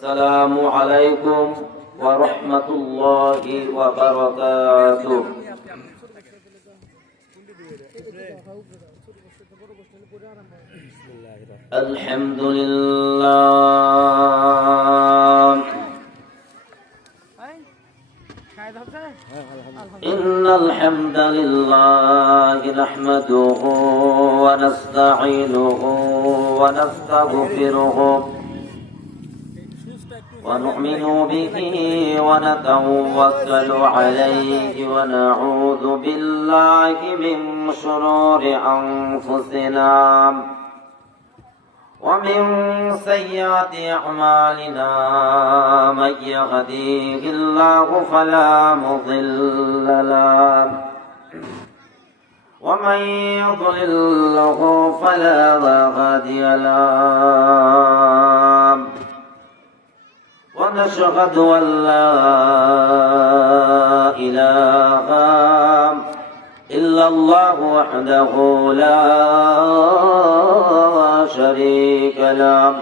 السلام عليكم ورحمة الله وبركاته. الحمد لله إن الحمد لله نحمده ونستعينه ونستغفره ونؤمن به ونتوكل عليه ونعوذ بالله من شرور أنفسنا ومن سيئات أعمالنا من يهديه الله فلا مضل له ومن يضلله فلا هادي له ونشهد أن لا إله إلا الله وحده لا شريك له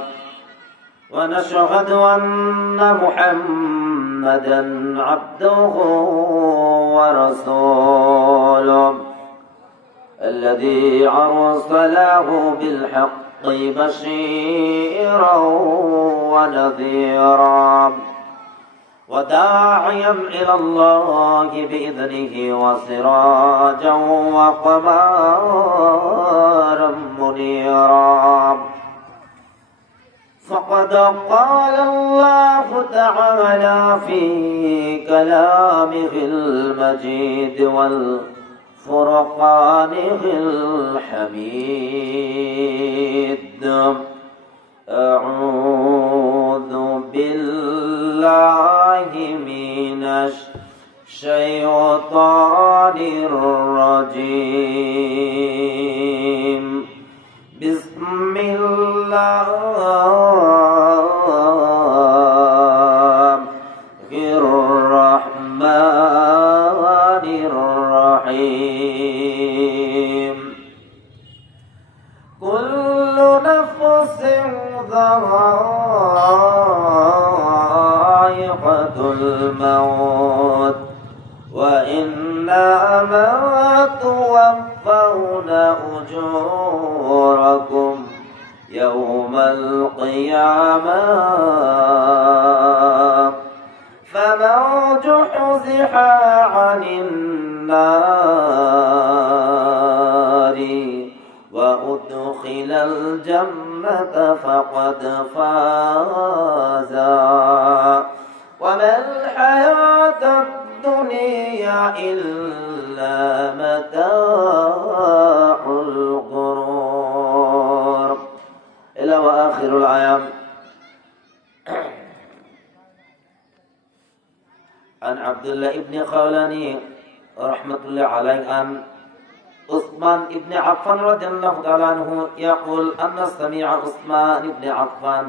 ونشهد أن محمدا عبده ورسوله الذي أرسله بالحق بشيرا ونذيرا وداعيا إلى الله بإذنه وسراجا وقمرا منيرا فقد قال الله تعالى في كلامه المجيد والفرقانه الحميد أعوذ بالله من الشيطان الرجيم بسم الله الرحمن الرحيم كل نفس ذائقة الموت وإنما توفون أجوركم يوم القيامة فمن زحزح عن النار وأدخل الجنة فقد فاز وما الحياة الدنيا إلا متاع الغرور إلى وآخر الآيات. عن عبد الله بن خولاني رحمة الله عليه عن عثمان بن عفان رضي الله تعالى عنه يقول أن سمع عثمان بن عفان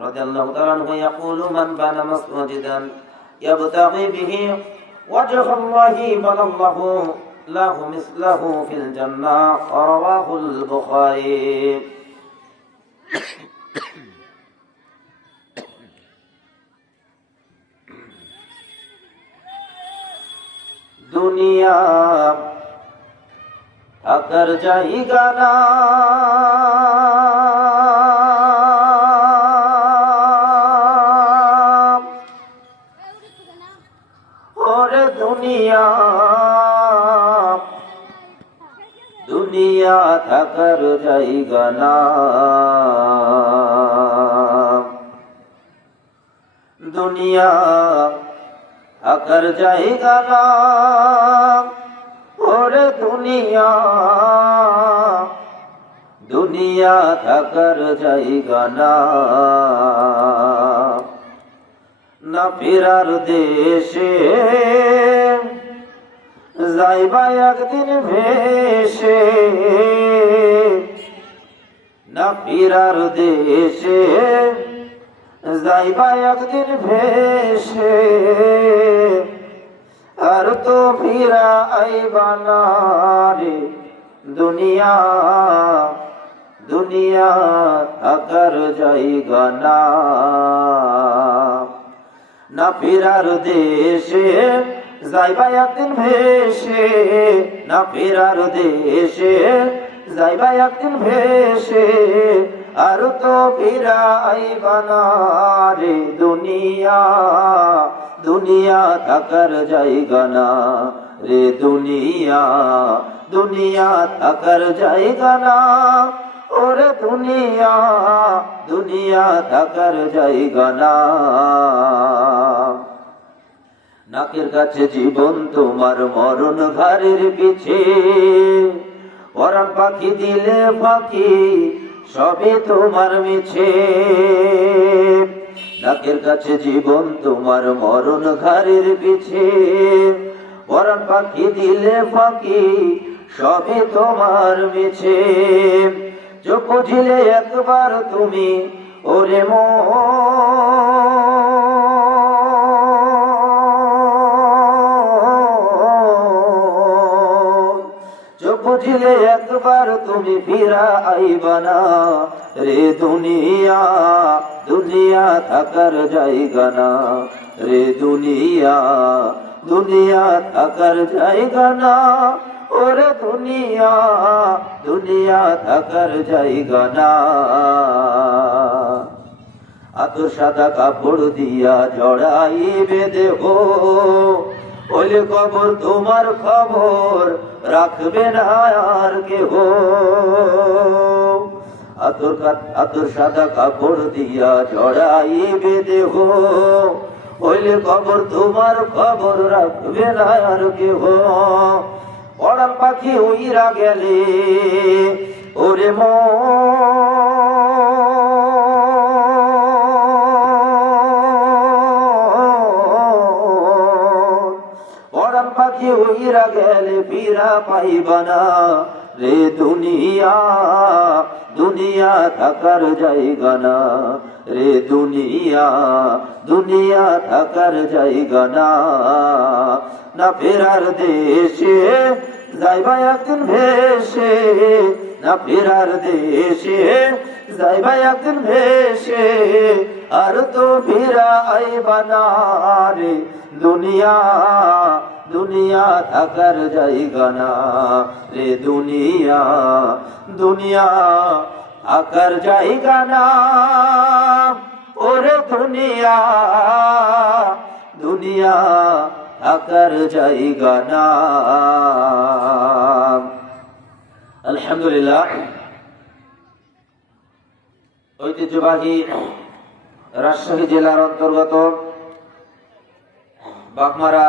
رضي الله تعالى عنه يقول من بنى مسجدا يبتغي به وجه الله بنى الله له مثله في الجنة رواه البخاري. দুনিয়া থাকার জায়গা না ওরে দুনিয়া দুনিয়া থাকার জায়গা না দুনিয়া থাকার জায়গা না ওরে দুনিয়া দুনিয়া থাকার জায়গা না না ফেরার দেশে যাইবা একদিন ভেসে না ফেরার দেশে যাইবা একদিন ভেসে আর তো ফিরা আইবা না রে দুনিয়া দুনিয়া থাকার জায়গা না। ফেরার দেশে যাইবা একদিন ভেসে, না ফেরার দেশে যাইবা একদিন ভেসে, আর তো ফিরাইবা না রে দুনিয়া, দুনিয়া থাকার জায়গা না রে দুনিয়া, দুনিয়া থাকার জায়গা না ওরে দুনিয়া, দুনিয়া থাকার জায়গা না। নাকের কাছে জীবন তোমার, মরণ ঘাড়ের পিছে, পরাণ পাখি দিলে ফাঁকি সবই তোমার মিছে। নাকের কাছে জীবন তোমার, মরণ ঘাড়ের পিছে, পরাণ পাখি দিলে ফাঁকি সবই তোমার মিছে। চোখ বুঝিলে একবার তুমি ওরে চোখ বুঝিলে একবার তুমি ফিরা আইবা না রে দুনিয়া, দুনিয়া থাকার জায়গা না রে দুনিয়া, দুনিয়া থাকার জায়গা না ওরে দুনিয়া, দুনিয়া থাকার জায়গা না। আতর সাদা কাপড় দিয়া জড়াইবে দেহ, ওইলে কবর তোমার খবর রাখবে না আর কেহ। আতর সাদা কাপড় দিয়া জড়াইবে দেহ, ওইলে কবর তোমার খবর রাখবে না আর কেহ। পরাণ পাখি উইরা গেলে ওরে পরাণ পাখি উইরা গেলে ফিরা পাইবা না রে দুনিয়া, দুনিয়া থাকার জায়গা না রে দুনিয়া, দুনিয়া থাকার জায়গা না। না ফেরার দেশে যাইবা একদিন ভেসে, না ফেরার দেশে যাইবা একদিন ভেসে, আর তো ফিরা আইবা না রে দুনিয়া, দুনিয়া থাকার জায়গা না রে দুনিয়া, দুনিয়া থাকার জায়গা না ওরে দুনিয়া, দুনিয়া থাকার জায়গা না। আলহামদুলিল্লাহ, ঐতিহ্যবাহী রাজশাহী জেলার অন্তর্গত বাগমারা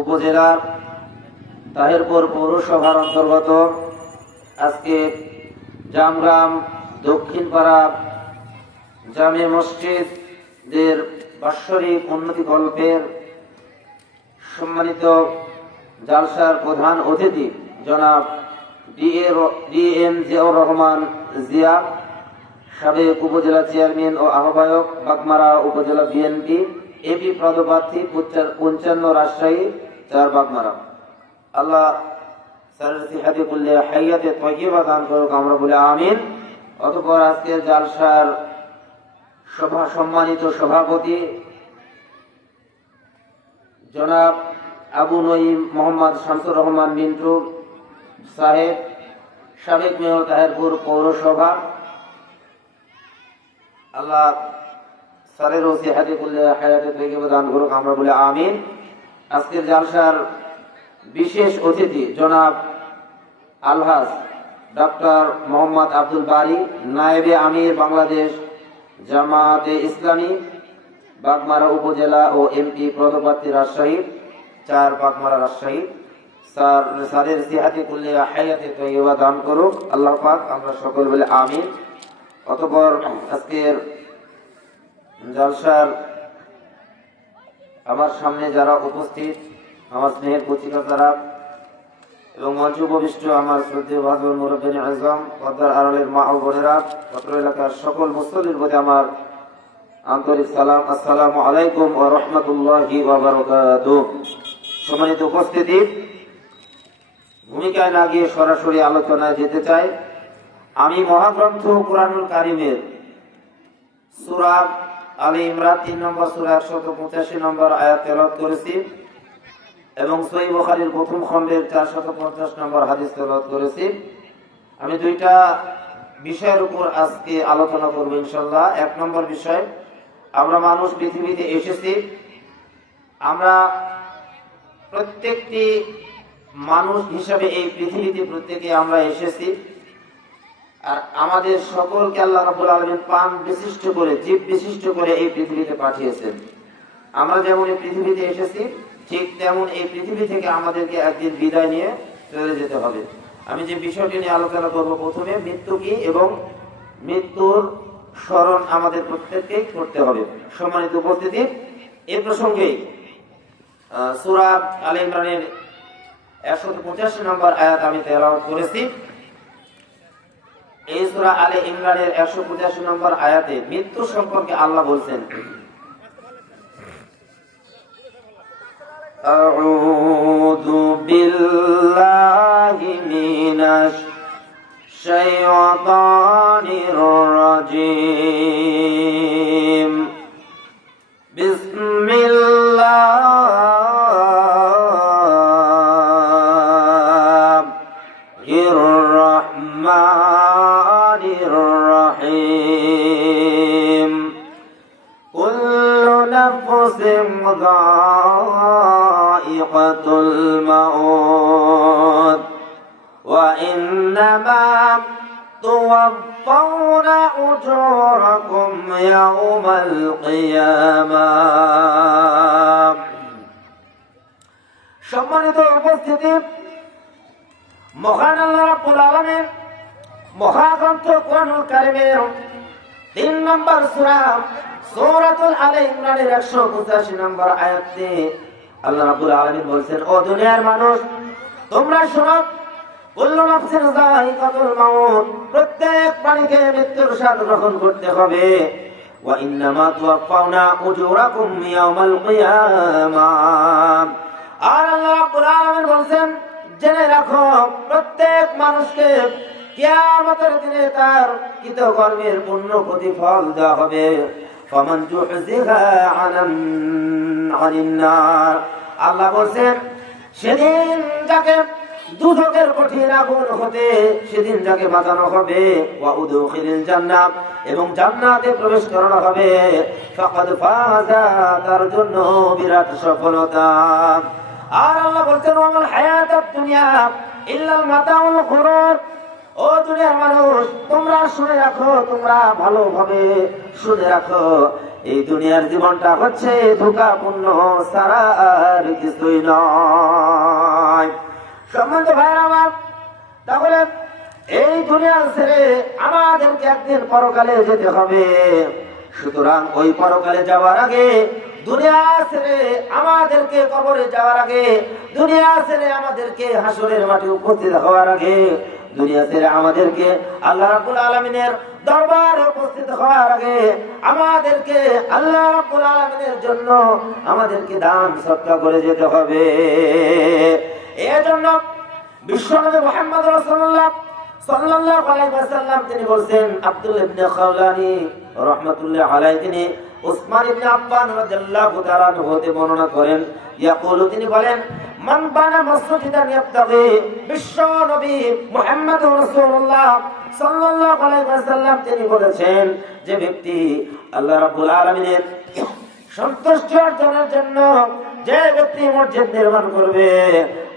উপজেলার তাহিরপুর পৌরসভার অন্তর্গত আজকে জামগ্রাম দক্ষিণপাড়া জামে মসজিদের বাৎসরিক উন্নতিকল্পের সম্মানিত জালসার প্রধান অতিথি জনাব ডিএম জিয়াউর রহমান জিয়া, সাবেক উপজেলা চেয়ারম্যান ও আহ্বায়ক বাগমারা উপজেলা বিএনপি, এপি পদপ্রার্থী 55 রাজশাহী 4 বাগমারা। আল্লাহ স্যারের সিহাতে কুল্লে হায়াতে তয়্যিবা দান করুক, আমরা বলি আমিন। অতঃপর আজকের জালসার সম্মানিত সভাপতি জনাব আবু নঈম মোহাম্মদ শামসুর রহমান মিন্টু সাহেব, সাবেক মেয়র তাহিরপুর পৌরসভা, আল্লাহ স্যারের সিহাতে কুল্লে হায়াতে তয়্যিবা দান করুক, আমরা বলি আমিন। আজকের জালসার বিশেষ অতিথি জনাব আলহাজ ডক্টর মোহাম্মদ আব্দুল বারী, নায়েবে আমির বাংলাদেশ জামাতে ইসলামী বাগমারা উপজেলা ও এমপি পদপ্রার্থী রাজশাহী 4 বাগমারা রাজশাহী। স্যারের সিহাতে কুল্লে হায়াতে তয়্যিবা দান করুক আল্লাহ পাক, আমরা সকল বলে আমিন। অতঃপর আজকের জালসার আমার সামনে যারা উপস্থিত, আমার স্নেহের কচিকাচারা এবং মঞ্চ উপবিষ্ট আমার শ্রদ্ধেয় ভাজন মুরব্বিয়ান আজম, পর্দার আড়ালের মা ও বোনেরা, পত্র এলাকার সকল মুসল্লির প্রতি আমার আন্তরিক সালাম, আসসালামু আলাইকুম ওয়া রাহমাতুল্লাহি ওয়া বারাকাতুহু। সম্মানিত উপস্থিতি, ভূমিকায় না গিয়ে সরাসরি আলোচনায় যেতে চাই। আমি মহাগ্রন্থ কুরআনুল কারীমের সূরা আলী ইমরান 3 নম্বর সূরা 185 নম্বর আয়াত তেলাওয়াত করেছি এবং সহিহ বুখারীর প্রথম খণ্ডের 450 নম্বর হাদিস তেলাওয়াত করেছি। আমি দুইটা বিষয়ের উপর আজকে আলোচনা করব ইনশাআল্লাহ। 1 নম্বর বিষয়, আমরা মানুষ পৃথিবীতে এসেছি, আমরা প্রত্যেকটি মানুষ হিসাবে এই পৃথিবীতে প্রত্যেকে আমরা এসেছি। আর আমাদের সকলকে আল্লাহ রাব্বুল আলামিন প্রাণ বিশিষ্ট করে, জীব বিশিষ্ট করে এই পৃথিবীতে পাঠিয়েছেন। আমরা যেমন এই পৃথিবীতে এসেছি, ঠিক তেমন এই পৃথিবী থেকে আমাদেরকে একদিন বিদায় নিয়ে চলে যেতে হবে। আমি যে বিষয়টি নিয়ে আলোচনা করব, প্রথমে মৃত্যু কি এবং মৃত্যুর স্মরণ আমাদের প্রত্যেককেই করতে হবে। সম্মানিত উপস্থিতি, এই প্রসঙ্গে সূরা আলে ইমরানের 185 নম্বর আয়াত আমি তেলাওয়াত করেছি। এই সূরা আলে ইমরানের 185 নম্বর আয়াতে মৃত্যু সম্পর্কে আল্লাহ বলছেন, আউযু বিল্লাহি মিনাশ শাইতানির রাজীম, বিসমিল্লাহির রাহমানির রাহিম, কুল্লু নাফসিন যায়িকাতুল মাউত ওয়া ইন্নামা তুওয়াফাউনা উজুরাকুম ইয়াওমাল কিয়ামাহ। সম্মানিত উপস্থিতি, মহান আল্লাহ রাব্বুল আলামিন মহাগ্রন্থ কোরআনুল কারীমের 3 নম্বর সূরা সূরাতুল আলে ইমরানের 185 নম্বর আয়াতে আল্লাহ রাব্বুল আলামিন বলেন, ও দুনিয়ার মানুষ, তোমরা শোনো, কুল্লু নাফসিন যায়িকাতুল মাউত, প্রত্যেক প্রাণীকে মৃত্যুর স্বাদ গ্রহণ করতে হবে। ওয়া ইন্নামা তুওয়াফাউনা উজুরাকুম ইয়াওমাল কিয়ামাহ। আর আল্লাহ রাব্বুল আলামিন বলেন, জেনে রাখো, প্রত্যেক মানুষকে কিয়ামতের দিনে তার কৃতকর্মের পূর্ণ প্রতিফল দেওয়া হবে। ফামান জুহজিহা আনিন নার, আল্লাহ বলেন, সেদিন যাকে দুজকের কঠিন আগুন হতে সেদিন যাকে বাঁচানো হবে, ওয়া উদখিলিল জান্নাত, এবং জান্নাতে প্রবেশ করানো হবে, ফাকাদ ফাজা, তার জন্য বিরাট সফলতা। আর আল্লাহ বলছেন, ওয়াল হায়াতুদ দুনিয়া ইল্লাল মাতাউল গুরুর, ও দুনিয়ার মানুষ, তোমরা শুনে রাখো, তোমরা ভালোভাবে শুনে রাখো, এই দুনিয়ার জীবনটা হচ্ছে ধোঁকাপূর্ণ ছাড়া আর কিছুই নয়। সম্মানিত ভাইরা আমার, তাহলে এই দুনিয়া ছেড়ে আমাদেরকে একদিন পরকালে যেতে হবে। সুতরাং ওই পরকালে যাওয়ার আগে, দুনিয়া ছেড়ে আমাদেরকে কবরে যাওয়ার আগে, দুনিয়া ছেড়ে আমাদেরকে হাসরের মাঠে উপস্থিত হওয়ার আগে, দুনিয়া ছেড়ে আমাদেরকে আল্লাহ রাব্বুল আলামিনের দরবারে উপস্থিত হওয়ার আগে আমাদেরকে আল্লাহ রাব্বুল আলামিনের জন্য আমাদেরকে দান সদকা করে যেতে হবে। এজন্য বিশ্বনবী মুহাম্মদ রাসূলুল্লাহ সাল্লাল্লাহু আলাইহি ওয়াসাল্লাম তিনি বলেন, আব্দুল্লাহ ইবনে খাওলানী রাহমাতুল্লাহি আলাইহি তিনি উসমান ইবনে আফফান রাদিয়াল্লাহু তাআলা আনহু হতে বর্ণনা করেন, ইয়াকুলু, তিনি বলেন, মান বানা মাসজিদান ইয়াবতাগি, বিশ্ব নবী মুহাম্মদ রাসূলুল্লাহ সাল্লাল্লাহু আলাইহি ওয়াসাল্লাম তিনি বলেছেন, যে ব্যক্তি আল্লাহ রাব্বুল আলামিনের সন্তুষ্টি অর্জনের জন্য যে ব্যক্তি মসজিদ নির্মাণ করবে,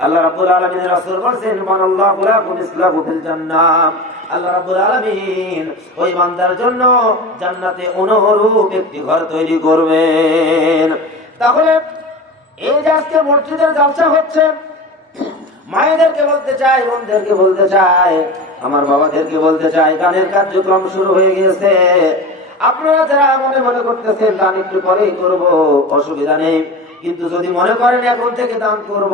আল্লাহ রাব্বুল আলামিনের রাসূল বলেন, মানাল্লাহু লাহু মিসলাহু ফিল জান্নাহ, আল্লাহ রাব্বুল আলামিন ওই বান্দার জন্য জান্নাতে অনুরূপ একটি ঘর তৈরি করবেন। তাহলে এই যে আজকে মসজিদের জালসা হচ্ছে, মায়েদেরকে বলতে চাই, বোনদেরকে বলতে চাই, আমার বাবাদেরকে বলতে চাই, গানের কার্যক্রম শুরু হয়ে গেছে। আপনারা যারা মনে মনে করতেছেন দান একটু পরেই করব, অসুবিধা নেই, কিন্তু যদি মনে করেন এখন থেকে দান করব,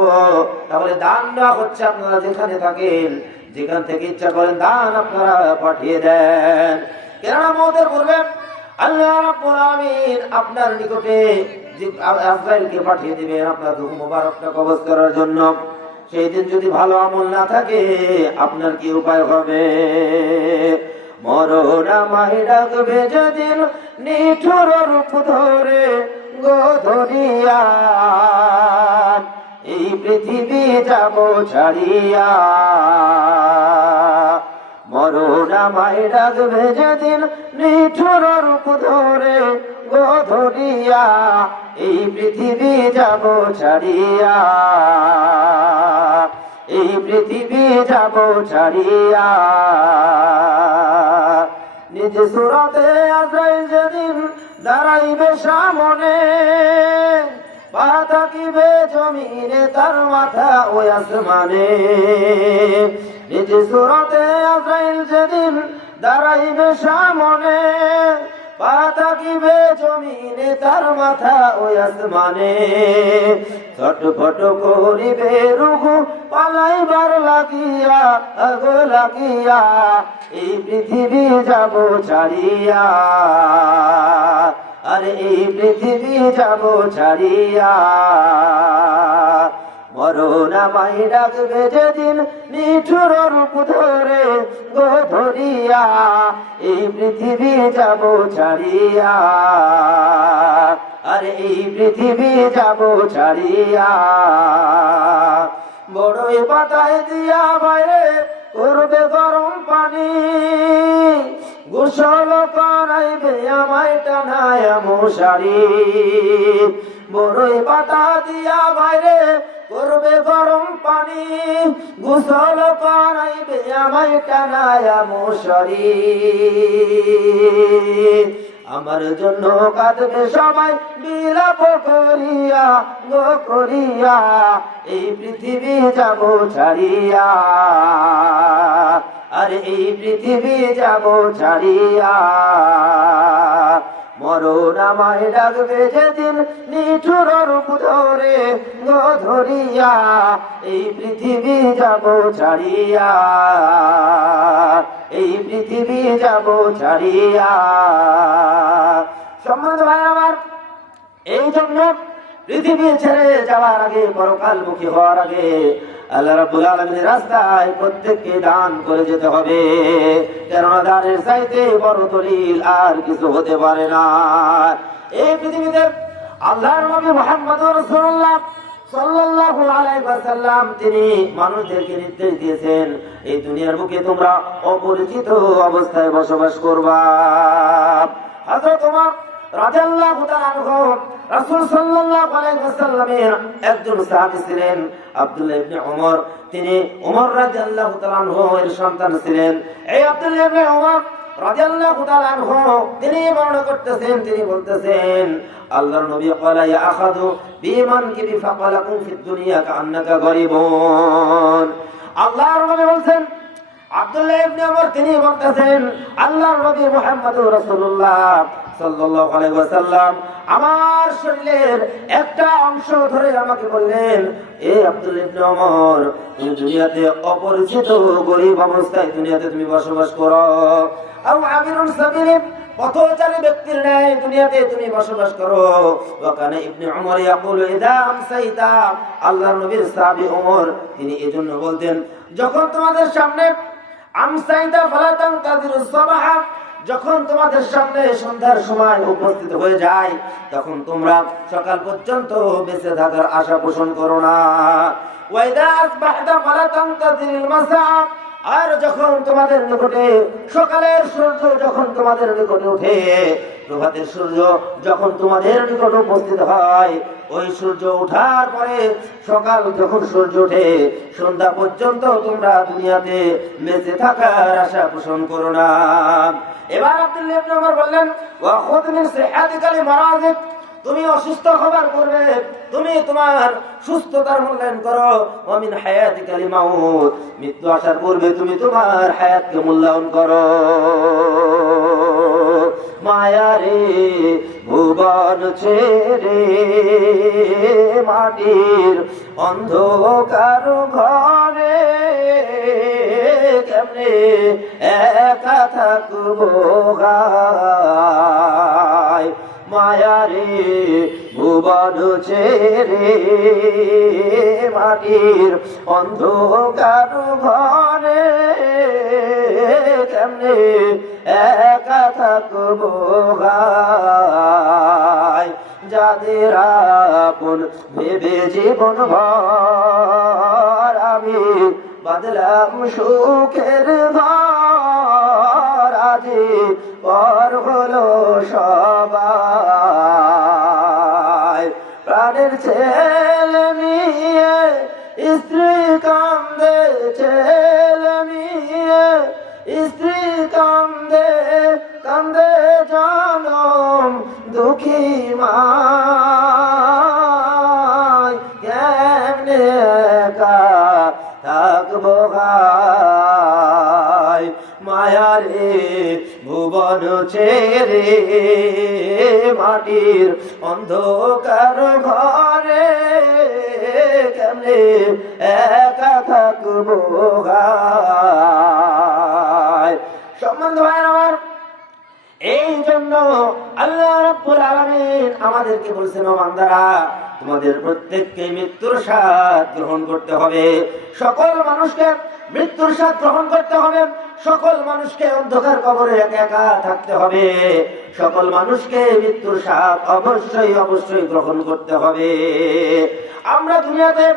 তাহলে দান না হচ্ছে, আপনারা যেখানে থাকেন, যেখান থেকে ইচ্ছা করেন দান আপনারা পাঠিয়ে দেন। কেননা মওতের পূর্বে আল্লাহ রাব্বুল আলামিন আপনার নিকটে আজরাইলকে পাঠিয়ে দিবেন আপনার রূহ মুবারকটা কবজ করার জন্য। সেই দিন যদি ভালো আমল না থাকে, আপনার কি উপায় হবে? মরণ আমায় ডাকবে যেদিন নিঠুর রূপ ধরে গোধরিয়া এই পৃথিবী যাব ছাড়িয়া মরণ আমায় ডাকবে যেদিন নিঠুর রূপ ধরে গোধরিয়া এই পৃথিবী যাব ছাড়িয়া এই পৃথিবী যাব ছাড়িয়া নিজ সুরতে আজরাইল যেদিন দাঁড়াইবে সামনে পা থাকিবে জমিনে তার মাথা ওই আসমানে নিজ সুরতে আজরাইল যেদিন দাঁড়াইবে সামনে পা থাকিবে জমিনে তার মাথা ওই আসমানে ছটফট করিবে রুহু পালাইবার লাগিয়া আগো লাগিয়া এই পৃথিবী যাব ছাড়িয়া আরে এই পৃথিবী যাব ছাড়িয়া মরণ আমায় ডাকবে যেদিন নিঠুর রূপ ধরে গোধরিয়া এই পৃথিবী যাব ছাড়িয়া আরে এই পৃথিবী যাব ছাড়িয়া বড়ই পাতায় দিয়া বাইরে করবে গরম পানি গোসল করাইবে আমায় টানায় মশারি বড়ই পাতা দিয়া বাইরে করবে গরম পানি গোসল করাইবে আমায় টানায় মশারি আমার জন্য কাঁদবে সবাই বিলাপ করিয়া গো করিয়া এই পৃথিবী যাব ছাড়িয়া আরে এই পৃথিবী যাব ছাড়িয়া মরণ আমায় ডাকবে যেদিন নিঠুর রূপ ধরে গোধরিয়া এই পৃথিবী যাব ছাড়িয়া এই পৃথিবী যাব ছাড়িয়া সম্মানিত ভাই আমার এই জন্য পৃথিবী ছেড়ে যাওয়ার আগে পরকালমুখী হওয়ার আগে আল্লাহ রাব্বুল আলামিনের রাস্তায় প্রত্যেককে দান করে যেতে হবে কেননা দানের চাইতে বড় দলিল আর কিছু হতে পারে না এই পৃথিবীতে আল্লাহর নবী মুহাম্মদুর রাসূলুল্লাহ সাল্লাল্লাহু আলাইহি ওয়াসাল্লাম তিনি মানুষদেরকে নির্দেশ দিয়েছেন এই দুনিয়ার বুকে তোমরা অপরিচিত অবস্থায় বসবাস করবা হযরত ওমর রাদিয়াল্লাহু তাআলা আনহু রাসূল সাল্লাল্লাহু আলাইহি ওয়াসাল্লামের একজন সাহাবী ছিলেন আব্দুল্লাহ ইবনে ওমর তিনি ওমর রাদিয়াল্লাহু তাআলা আনহু এর সন্তান ছিলেন এই আব্দুল্লাহ ইবনে ওমর রাদিয়াল্লাহু তাআলা আনহু তিনি বর্ণনা করতেছেন তিনি বলতেছেন আল্লাহর নবী قال يا اخذ بمن كبي فقلكم في الدنيا كانك غريبون আল্লাহর নবী বলেন আব্দুল্লাহ ইবনে ওমর তিনি বলতেছেন আল্লাহর নবী মুহাম্মদুর রাসূলুল্লাহ সাল্লাল্লাহু আলাইহি ওয়াসাল্লাম আমার শরীরের একটা অংশ ধরে আমাকে বললেন এ আব্দুল্লাহ ইবনে ওমর তুমি দুনিয়াতে অপরিচিত গরীব অবস্থায় দুনিয়াতে তুমি বসবাস করো আও আমিরুল সাবিল পথচারী ব্যক্তির ন্যায় দুনিয়াতে তুমি বসবাস করো ওয়াকানা ইবনে ওমর ইয়াকুলু ইদা আমসাইতা আল্লাহর নবীর সাহাবী ওমর তিনি এজন্য বলতেন যখন তোমাদের সামনে আমসাইতা ফালা তানতাযিরুস সাবাহা যখন তোমাদের সামনে সন্ধ্যার সময় উপস্থিত হয়ে যায় তখন তোমরা সকাল পর্যন্ত বেঁচে থাকার আশা পোষণ করো না ওয়াইদা আসবাহতা ফালা তানতাযিরুল মাসা আর যখন তোমাদের নিকটে সকালের সূর্য যখন তোমাদের নিকটে ওঠে প্রভাতের সূর্য যখন তোমাদের নিকট উপস্থিত হয় ওই সূর্য ওঠার পরে সকাল যখন সূর্য ওঠে সন্ধ্যা পর্যন্ত তোমরা দুনিয়াতে বেঁচে থাকার আশা পোষণ করো না এবার আব্দুল্লাহ ইবনে ওমর বললেন ওয়া খুদ মিন সিহাতিকা লিমারাজিক তুমি অসুস্থ হবার পূর্বে তুমি তোমার সুস্থতার মূল্যায়ন করো ওয়া মিন হায়াতিকা লিমাউত মৃত্যু আসার পূর্বে তুমি তোমার হায়াতকে মূল্যায়ন করো মায়ারে ভুবন ছেড়ে মাটির অন্ধকার ঘরে কেমনে একা থাকবো গায় মায়ারে ভুবন ছেড়ে মাটির অন্ধকার ঘরে কেমনে একা থাকবো গায়, যাদের আপন ভেবে জীবন ভর আমি বাদলাম সুখের ঘর, আজি পর হলো সবাই। প্রাণের ছেলে নিয়ে স্ত্রী কান্দে, ছেলে নিয়ে স্ত্রী কান্দে, কান্দে জানম দুঃখী মা, কেমনে একা থাকবো গায়, মায়ারে ভুবন ছেড়ে মাটির অন্ধকার ঘরে, কেমনে একা থাকবো গায়। সম্বন্ধ হয় আমার, এই জন্য আল্লাহ রাব্বুল আলামিন আমাদেরকে বলছেন, ও বান্দারা তোমাদের প্রত্যেককে মৃত্যুর স্বাদ গ্রহণ করতে হবে, সকল মানুষকে মৃত্যুর স্বাদ গ্রহণ করতে হবে, সকল মানুষকে অন্ধকার কবরে একা একা থাকতে হবে, সকল মানুষকে মৃত্যুর স্বাদ অবশ্যই অবশ্যই গ্রহণ করতে হবে। আমরা দুনিয়াতে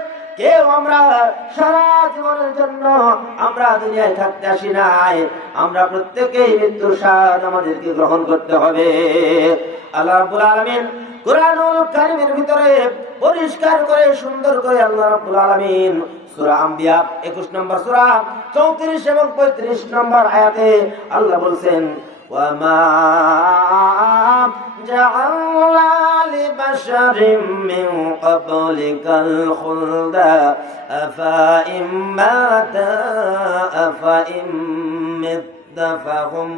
কেউ আমরা সারা জীবনের জন্য আমরা দুনিয়ায় থাকতে আসি নাই, আমরা প্রত্যেকেই মৃত্যুর স্বাদ আমাদেরকে গ্রহণ করতে হবে। আল্লাহ রাব্বুল আলামিন কুরআনুল কারীমের ভিতরে পরিষ্কার করে সুন্দর করে আল্লাহ রাব্বুল আলামিন সূরা আম্বিয়া 21 নম্বর সূরা 34 এবং 35 নম্বর আয়াতে আল্লাহ বলছেন, وَمَا جَعَلْنَا لِبَشَرٍ مِّن قَبْلِكَ الْخُلْدَ أَفَإِن مَّاتَ أَفَإِن مِّتَّ فَهُمْ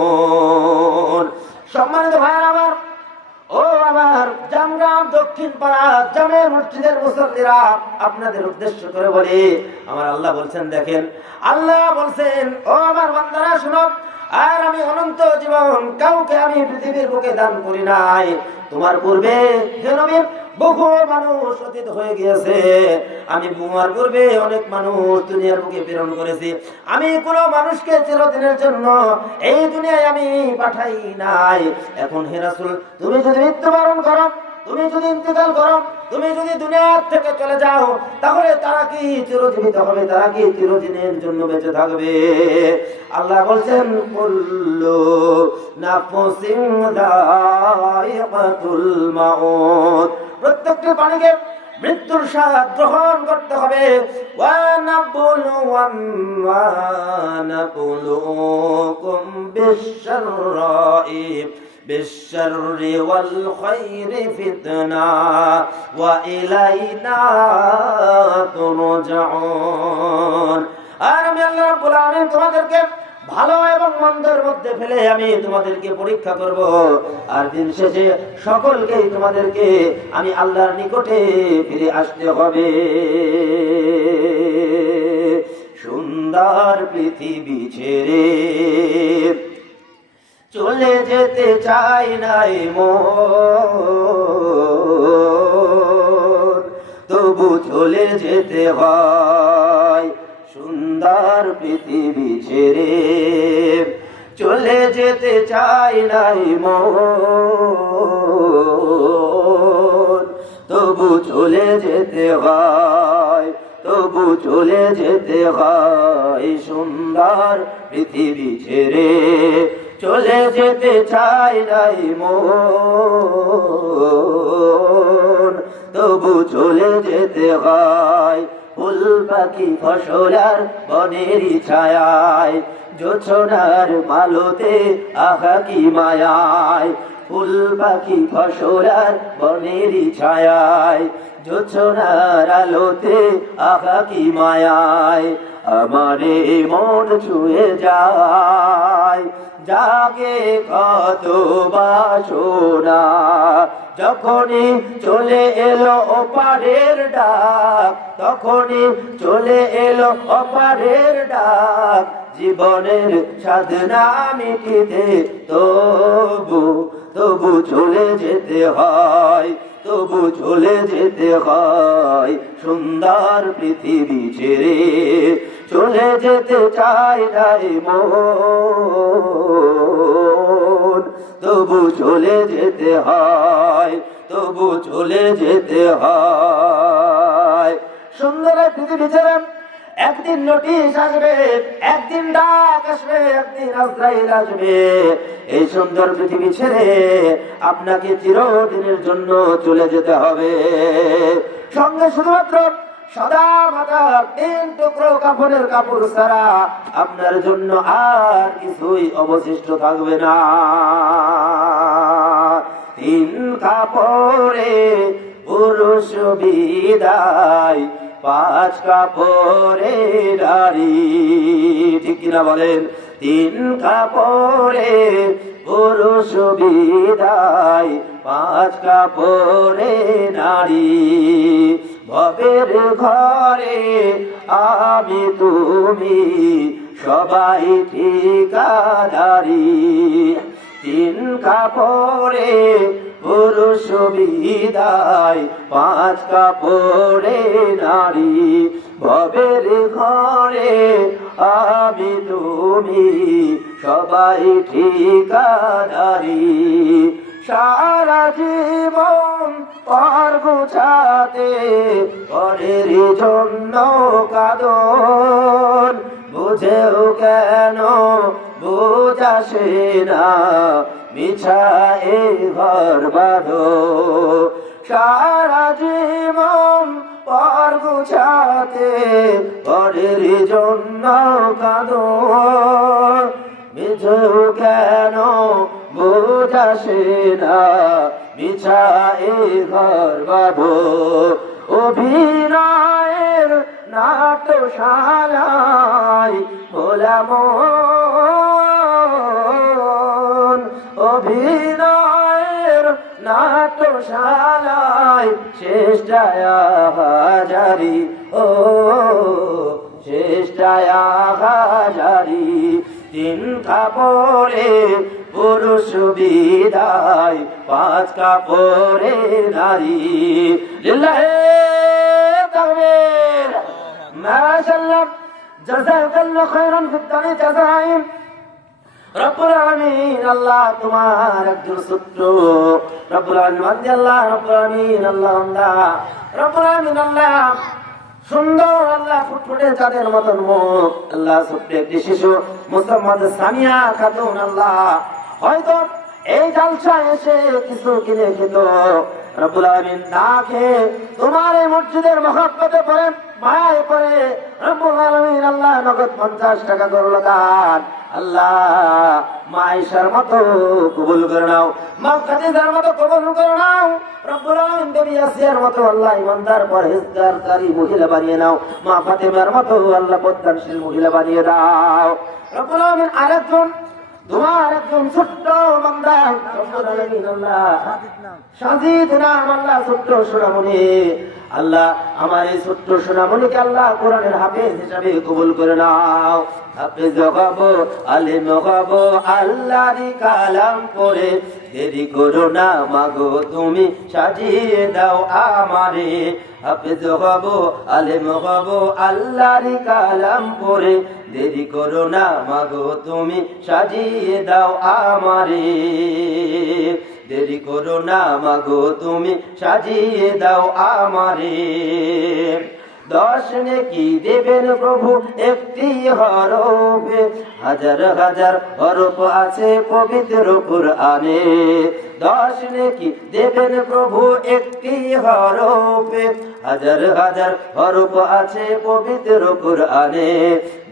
خَالِدُونَ। সম্মানিত ভাইরা আমার, ও আমার জামগ্রাম দক্ষিণ পাড়া জামে মসজিদের মুসল্লিরা, আপনাদের উদ্দেশ্য করে বলি, আমার আল্লাহ বলছেন, দেখেন আল্লাহ বলছেন, ও আমার বান্দারা শুনো, আর আমি অনন্ত জীবন কাউকে আমি পৃথিবীর বুকে দান করি নাই। তোমার পূর্বে হে নবী বহু মানুষ অতীত হয়ে গিয়েছে, আমি তোমার পূর্বে অনেক মানুষ দুনিয়ার বুকে প্রেরণ করেছি, আমি কোনো মানুষকে চিরদিনের জন্য এই দুনিয়ায় আমি পাঠাই নাই। এখন হে রাসূল, তুমি যদি মৃত্যুবরণ করো, তুমি যদি ইন্তেকাল করো, তুমি যদি দুনিয়া থেকে চলে যাও, তাহলে তারা কি চিরজীবিত হবে? তারা কি চিরদিনের জন্য বেঁচে থাকবে? আল্লাহ বলছেন, কুল্লু নাফসিন যায়িকাতুল মাউত, প্রত্যেকটি প্রাণীকে মৃত্যুর স্বাদ গ্রহণ করতে হবে। ওয়া নাবলুকুম বিশ-শাররি ওয়াল খায়রি ফিতনা ওয়া ইলাইনা তুরজাউন। আর আমি আল্লাহ রাব্বুল আলামিন তোমাদেরকে ভালো এবং মন্দের মধ্যে ফেলে আমি তোমাদেরকে পরীক্ষা করব, আর দিন শেষে সকলকেই তোমাদেরকে আমি আল্লাহর নিকটে ফিরে আসতে হবে। সুন্দর পৃথিবী ছেড়ে চলে যেতে চাই নাই মন, তবু চলে যেতে হয়। সুন্দর পৃথিবী ছেড়ে চলে যেতে চাই নাই মন, তবু চলে যেতে হয়, তবু চলে যেতে হয়। সুন্দর পৃথিবী ছেড়ে চলে যেতে চাই নাই মন, তবু চলে যেতে হয়। ফুল পাখি ফসল আর বনেরই ছায়ায়, জোছনার মালোতে আহা কি মায়ায়। ফুল পাখি ফসল আর বনেরই ছায়ায়, জোছনার আলোতে আহা কি মায়ায়। আমারে মন ছুঁয়ে যায়, জাগে কত বাসনা, যখনই চলে এলো ওপারের ডাক, তখনই চলে এলো ওপারের ডাক। জীবনের সাধনা মিটিতে তবু তবু চলে যেতে হয়, তবু চলে যেতে হয় সুন্দর পৃথিবী ছেড়ে। চলে যেতে চাই নাই মন, তবু চলে যেতে হয়, তবু চলে যেতে হয়। সুন্দর পৃথিবী ছেড়ে একদিন নোটিশ আসবে, একদিন ডাক আসবে, একদিন আজরাইল আসবে। এই সুন্দর পৃথিবী ছেড়ে আপনাকে চিরদিনের জন্য চলে যেতে হবে। সঙ্গে শুধুমাত্র সাদা মাথা 3 টুকরো কাপড়ের কাপড় ছাড়া আপনার জন্য আর কিছুই অবশিষ্ট থাকবে না। 3 কাপড়ে পুরুষ বিদায়, 5 কাপড়ে নারী। ঠিক কিনা বলেন? 3 কাপড়ে পুরুষ বিদায়, 5 কাপড়ে নারী। ভবের ঘরে আমি তুমি সবাই ঠিকাদারি। 3 কাপড়ে পুরুষ বিদায়, 5 কাপড়ে নারী। ভবের ঘরে আমি তুমি সবাই ঠিকাদারি। সারা জীবন পর গোছাতে পরের জন্য কাঁদন, বুঝেও কেন বুঝাসে না মিছায়ে ঘর বাঁধো। সারা জীবন পর গোছাতে পরের জন্য কাঁদন, বুঝেও কেন বুঝাসে না মিছায়ে ঘর বাঁধো। অভিনয়ের নাট্যশালায় ভোলা মন, অভিনয়ের নাট্যশালায় চেষ্টায় হাজারি, ও চেষ্টায় হাজারি। 3 কাপড়ে পুরুষ বিদায়, 5 কাপড়ে নারী। লিল্লাহে তাকবীর। মাশাআল্লাহ, জাযাকাল্লাহু খায়রান ফিদ দুনিয়া জাযাইম। রব্বুল আলামিন আল্লাহ তোমার একজন সূত্র। রব্বুল আলামিন আল্লাহ, রব্বুল আলামিন আল্লাহ, রব্বুল আলামিন আল্লাহ সুন্দর, আল্লাহ ফুটফুটে চাঁদের মতন মুখ, আল্লাহ ছোট্ট একটি শিশু মুসাম্মাদ সামিয়া খাতুন আল্লাহ হয়তো এই জালসা এসে কিছু কিনে খেত। রব্বুল আলামিন না খেয়ে তোমার এই মসজিদের মহব্বতে পড়ে, মায়ায় পড়ে রব্বুল আলামিন আল্লাহ নগদ 50 টাকা করল দান। আল্লাহ মা আয়েশার মতো কবুল করে নাও, মা খাদিজার মতো কবুল করে নাও। রব্বুল আলামিন নবী আসিয়ার মতো আল্লাহ ইমানদার পরহেজগারকারী মহিলা বানিয়ে নাও। মা ফাতেমার মতো আল্লাহ পদ্মাশীল মহিলা বানিয়ে দাও। রব্বুল আলামিন আরেকজন তোমার একজন ছোট্ট বান্দা রব্বুল আলামিন আল্লাহ সাজিদ নাম আল্লাহ ছোট্ট সোনামণি, আল্লাহ আমার এই ছোট্ট সোনামণিকে আল্লাহ কোরআনের হাফেজ হিসাবে কবুল করে নাও। হাফেজ হবো, আলেম হবো, আল্লাহর কালাম পড়ে দেরি করো না মাগো তুমি সাজিয়ে দাও আমারে। হাফেজ হবো, আলেম হবো, আল্লাহর কালাম পড়ে দেরি করো না মাগো তুমি সাজিয়ে দাও আমারে। দেরি করো না মাগো তুমি সাজিয়ে দাও আমারে। 10 নেকি দেবেন প্রভু একটি হরফে, হাজার হাজার হরফ আছে পবিত্র কুরআনে। 10 নেকি দেবেন প্রভু একটি হরফে, হাজার হাজার হরফ আছে পবিত্র কুরআনে।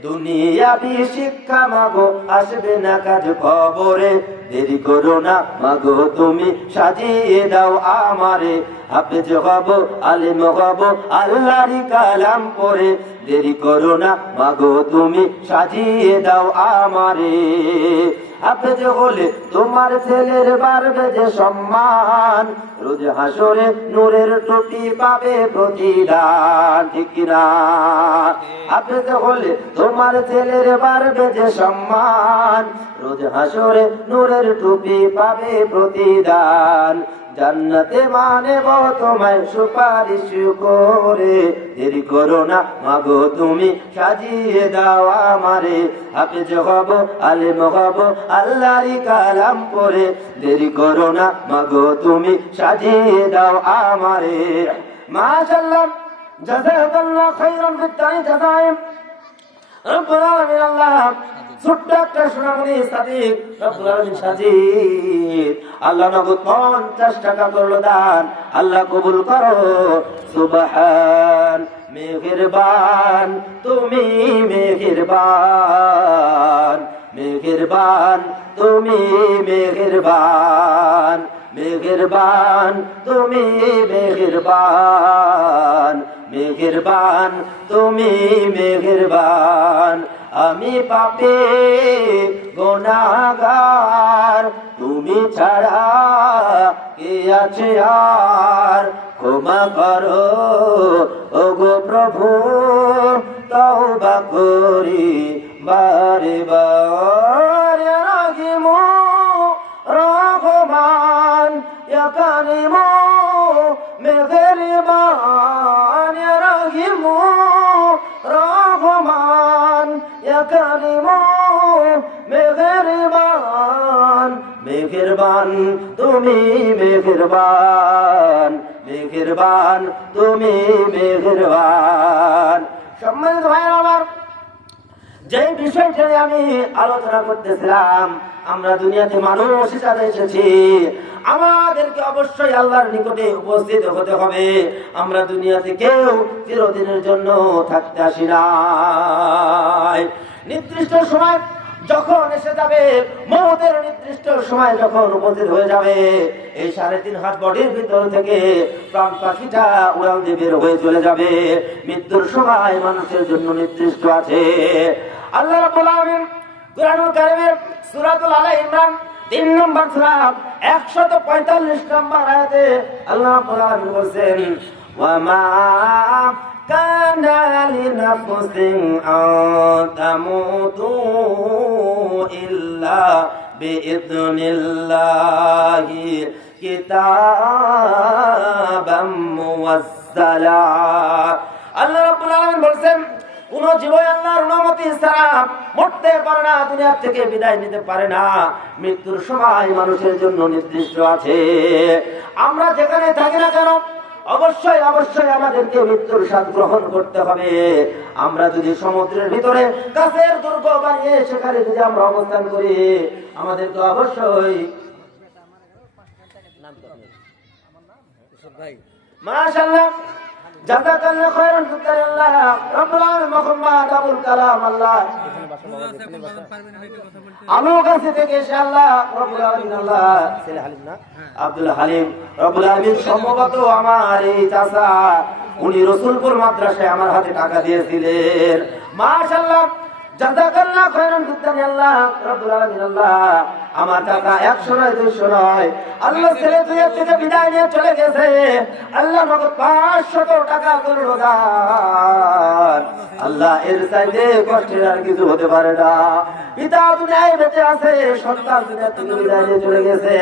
দুনিয়াবি শিক্ষা মাগো আসবে না কাজ খবরে, দেরি করো না মাগো তুমি সাজিয়ে দাও আমারে। হাফেজ হবো, আলেম হবো, আল্লাহর কালাম পড়ে দেরি করো না মাগো তুমি সাজিয়ে দাও আমারে। হাফেজ হলে তোমার ছেলের বাড়বে যে সম্মান, রোজ হাসরে নূরের টুপি পাবে প্রতিদান। ঠিক কিনা? হাফেজ হলে তোমার ছেলের বাড়বে যে সম্মান, রোজ হাসরে নূরের টুপি পাবে প্রতিদান। জান্নাতে মানেব তোমায় সুপারিশ করে। দেরি করো না মাগো তুমি সাজিয়ে দাও আমারে, হাফেজ হব আলেম হব আল্লাহরই কালাম পড়ে। দেরি করো না মাগো তুমি সাজিয়ে দাও আমারে। মাশাআল্লাহ, জাযাকাল্লাহু খাইরান বিদ্দাই জাযায়ে রব্বুল আলামিন। আল্লাহ ছোট্ট একটা সোনামণি সাদিক রব্বুল আলামিন সাজিদ আল্লাহ নগদ 50 টাকা করলো দান, আল্লাহ কবুল করো। সুবহান, মেহেরবান তুমি মেহেরবান, মেহেরবান তুমি মেহেরবান, মেহেরবান তুমি মেহেরবান, মেহেরবান তুমি মেহেরবান। আমি পাপী গুনাহগার, তুমি ছাড়া কে আছে আর? ক্ষমা করো ওগো প্রভু, তওবা করি বারে বারে। রাহিমু রহমান ইয়া কারিমু মেহেরবান, ইয়া রাহিমু রহমান ইয়া কারিমু মেহেরবান, মেহেরবান তুমি মেহেরবান, মেহেরবান তুমি মেহেরবান। সম্মানিত ভাইরা আমার, যে বিষয়টা আমি আলোচনা করতেছিলাম, আমরা দুনিয়াতে মানুষ হিসাবে এসেছি, আমাদেরকে অবশ্যই আল্লাহর নিকটে উপস্থিত হতে হবে। আমরা দুনিয়াতে কেউ চিরদিনের জন্য থাকতে আসি নাই। নির্দিষ্ট সময় যখন এসে যাবে, মওতের নির্দিষ্ট সময় যখন উপস্থিত হয়ে যাবে, এই 3.5 হাত বডির ভিতর থেকে প্রাণ পাখিটা উড়াল দিয়ে বের হয়ে চলে যাবে। মৃত্যুর সময় মানুষের জন্য নির্দিষ্ট আছে। আল্লাহ রাব্বুল আলামিন কুরআনুল কারীমের সূরাতুল আলে ইমরান 3 নম্বর সূরা 145 নম্বর আয়াতে আল্লাহ রাব্বুল আলামিন বলেন, ওয়া মা কানা লিনাফসিন আন তামুতু ইল্লা বিইذনিল্লাহি কিতাবাম মুয়াজ্জালা। আল্লাহ রাব্বুল আলামিন বলেন, কোন জীবই আল্লাহর অনুমতি ছাড়া মরতে পারে না, দুনিয়া থেকে বিদায় নিতে পারে না। মৃত্যুর সময় মানুষের জন্য নির্দিষ্ট আছে। আমরা যেখানে থাকি না কেন, অবশ্যই অবশ্যই আমাদেরকে মৃত্যুর স্বাদ গ্রহণ করতে হবে। আমরা যদি সমুদ্রের ভিতরে কাছের দুর্গ বানিয়ে সেখানে যদি আমরা অবস্থান করি, আমাদেরকে অবশ্যই মাশাআল্লাহ জাযাকাল্লাহু খাইরান বিদ্দারিল্লাহ রব্বুল আলামিন মুহাম্মদ আবুল কালাম আল্লাহ আমার কাছে থেকে এসে আল্লাহ রব্বুল আলামিন আল্লাহ ছেলে হালিম না আব্দুল হালিম রব্বুল আলামিন সম্ভবত আমার এই চাচা উনি রসুলপুর মাদ্রাসায় আমার হাতে টাকা দিয়েছিলেন। মাশাআল্লাহ জাযাকাল্লাহু খাইরান বিদ্দারিল্লাহ রব্বুল আলামিন আল্লাহ আমার টাকা 100 নয় 200 নয়, আল্লাহ ছেলে দুনিয়া থেকে বিদায় নিয়ে চলে গেছে। আল্লাহ নগদ 500 টাকা করলো দান। আল্লাহ এর চাইতে কষ্টের আর কিছু হতে পারে না। পিতা দুনিয়ায় বেঁচে আছে, সন্তান দুনিয়া থেকে বিদায় নিয়ে চলে গেছে।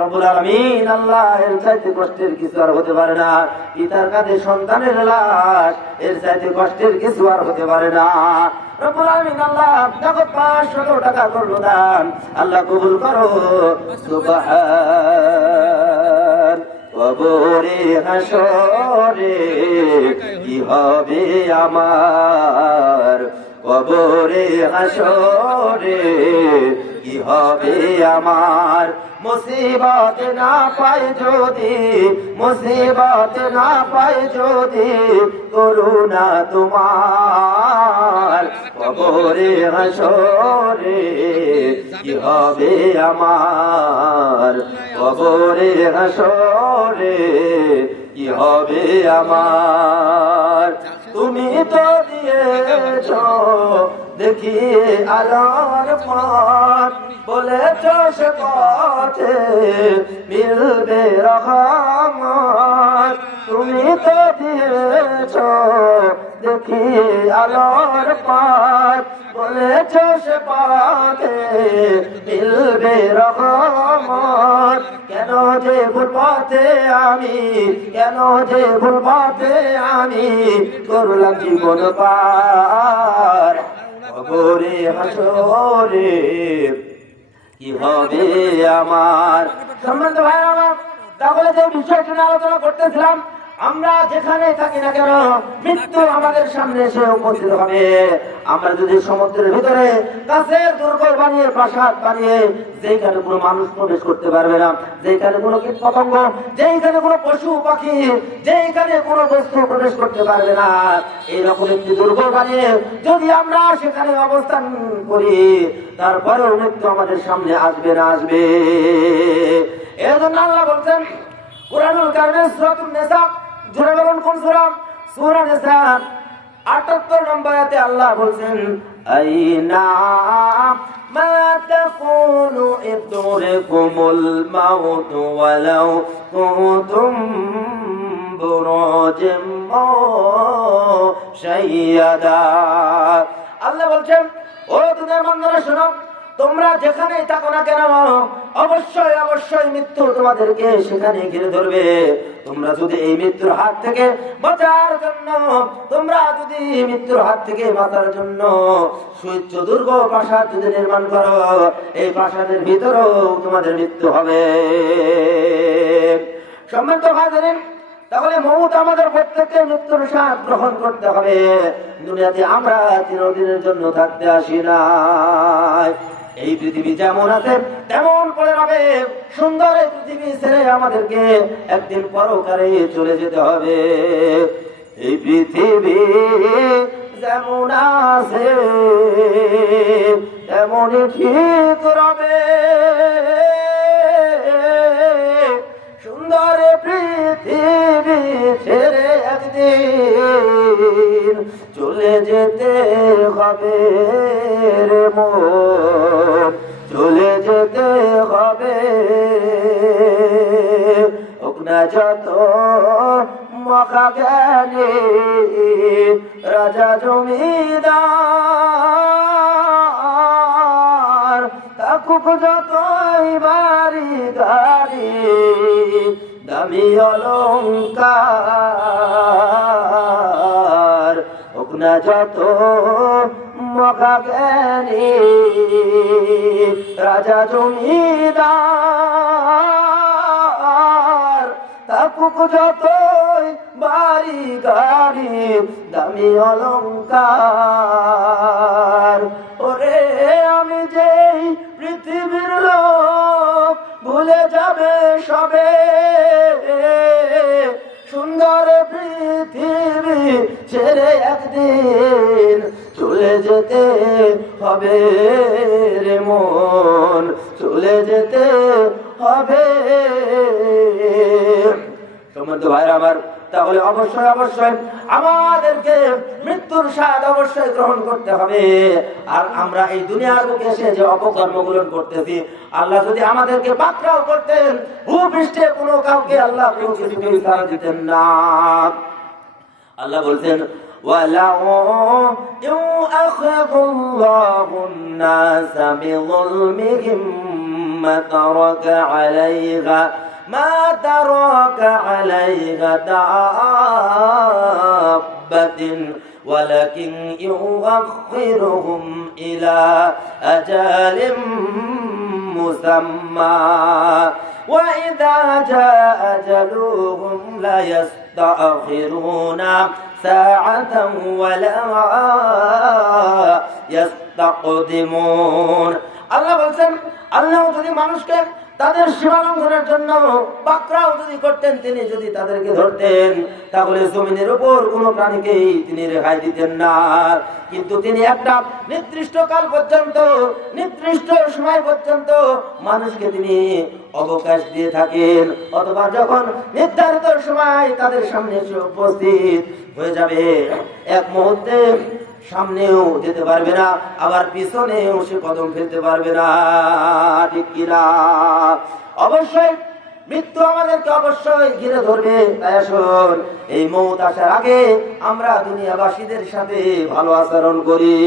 রব্বুল আলামিন আল্লাহ এর চাইতে কষ্টের কিছু আর হতে পারে না। পিতার কাঁধে সন্তানের লাশ, এর চাইতে কষ্টের কিছু আর হতে পারে না। রব্বুল আলামিন আল্লাহ নগদ 500 টাকা করলো দান। আল্লাহ কবুল করো। সুবহান, কবরে হাসরে কি হবে আমার, কবরে হাসরে কি হবে আমার। মুসিবত না পাই যদি, মুসিবত না পাই যদি করুণা তোমার, কবরে হাসরে কি হবে আমার, কবরে হাসরে কি হবে আমার। তুমি তো দিয়েছ দেখিয়ে আলোর পথ, বলেছ সে পথে মিলবে রহমত। তুমি তো দিয়েছ দেখিয়ে আলোর পথ, বলেছ সে পথে মিলবে রহমত। কেন যে ভুল পথে আমি, কেন যে ভুল পথে আমি করলাম জীবন পার, কবরে হাসরে কি হবে আমার। সম্মানিত ভাইরা আমার, তাহলে যে বিষয়টি নিয়ে আলোচনা করতেছিলাম, আমরা যেখানে থাকি না কেন মৃত্যু আমাদের সামনে এসে উপস্থিত হবে। আমরা যদি সমুদ্রের ভিতরে কাছের দুর্গ বানিয়ে, প্রাসাদ বানিয়ে, যেখানে কোনো মানুষ প্রবেশ করতে পারবে না, যেখানে কোনো কীট পতঙ্গ, যেখানে কোনো পশু পাখি, যেখানে কোনো বস্তু প্রবেশ করতে পারবে না, এইরকম একটি দুর্গ বানিয়ে যদি আমরা সেখানে অবস্থান করি, তারপরেও মৃত্যু আমাদের সামনে আসবে না আসবে। এর জন্য আল্লাহ বলছেন কুরআনুল কারীমের সূরাতুন নিসা, জোরে বলুন কোন সূরা? সূরা নিসা ৭৮ নম্বর আয়াতে আল্লাহ বলছেন আইনা মা তাকুনু ইদরিকুমুল মাউত ওয়ালাউ কুনতুম বুরুজাম মুশাইয়াদা। আল্লাহ বলছেন ও দুনিয়ার বান্দারা শোনো, তোমরা যেখানেই থাকো না কেন অবশ্যই অবশ্যই মৃত্যু তোমাদেরকে সেখানে ঘিরে ধরবে। তোমরা যদি এই মৃত্যুর হাত থেকে বাঁচার জন্য, তোমরা যদি মৃত্যুর হাত থেকে বাঁচার জন্য সুউচ্চ দুর্গ প্রাসাদ যদি নির্মাণ করো, এই প্রাসাদের ভিতরেও তোমাদের মৃত্যু হবে। সম্মানিত ভাইদের, তাহলে মউত আমাদের প্রত্যেককে মৃত্যুর স্বাদ গ্রহণ করতে হবে। দুনিয়াতে আমরা চিরদিনের জন্য থাকতে আসি না। এই পৃথিবী যেমন আছে তেমন পড়ে যাবে। সুন্দর এই পৃথিবী ছেড়ে আমাদেরকে একদিন পরকালে চলে যেতে হবে। এই পৃথিবী যেমন আছে তেমনই ঠিক রবে। সুন্দর পৃথিবী ছেড়ে একদিন চলে যেতে হবে রে মন, চলে যেতে হবে। হোক না যত মহাজ্ঞানী রাজা জমিদার, থাকুক যতই বাড়ি গাড়ি দামি অলংকার, হোক না যত মহাজ্ঞানী রাজা জমিদার, থাকুক যতই বাড়ি গাড়ি দামি অলংকার। ওরে আমি যেই পৃথিবীর লোক ভুলে যাবে সবে, সুন্দর পৃথিবী ছেড়ে একদিন চলে যেতে হবে রে মন, চলে যেতে হবে। সম্মানিত ভাইরা আমার, তাহলে অবশ্যই অবশ্যই আমাদেরকে মৃত্যুর স্বাদ অবশ্যই গ্রহণ করতে হবে। আর আমরা এই দুনিয়ার বুকে এসে যে অপকর্মগুলো করতেছি, আল্লাহ যদি আমাদেরকে পাকড়াও করতেন, ভূপৃষ্ঠে কোনো কাউকে আল্লাহ কোনো কিছুকে ছাড় দিতেন না। আল্লাহ বলছেন ওয়ালাউ ইউআখিযুল্লাহুন নাসা বিযুলমিহিম মা তারাকা আলাইহা ما ترك عليها دابة ولكن يؤخرهم إلى أجل مسمى وإذا جاء أجلهم لا يستأخرون ساعة ولا يستقدمون। আল্লাহ বলছেন আল্লাহ যদি মানুষকে তাদের সীমা লঙ্ঘনের জন্য পাকড়াও যদি করতেন, তিনি যদি তাদেরকে ধরতেন, তাহলে জমিনের উপর কোনো প্রাণীকেই তিনি রেহাই দিতেন না। কিন্তু তিনি একটা নির্দিষ্ট কাল পর্যন্ত, নির্দিষ্ট সময় পর্যন্ত মানুষকে তিনি অবকাশ দিয়ে থাকেন। অথবা যখন নির্ধারিত সময় তাদের সামনে এসে উপস্থিত হয়ে যাবে, এক মুহূর্তে সামনেও যেতে পারবে না, আবার পিছনেও সে কদম ফেলতে পারবে না, ঠিক কিনা? অবশ্যই মৃত্যু আমাদেরকে অবশ্যই ঘিরে ধরবে। তাই আসুন এই মৌত আসার আগে আমরা দুনিয়াবাসীদের সাথে ভালো আচরণ করি।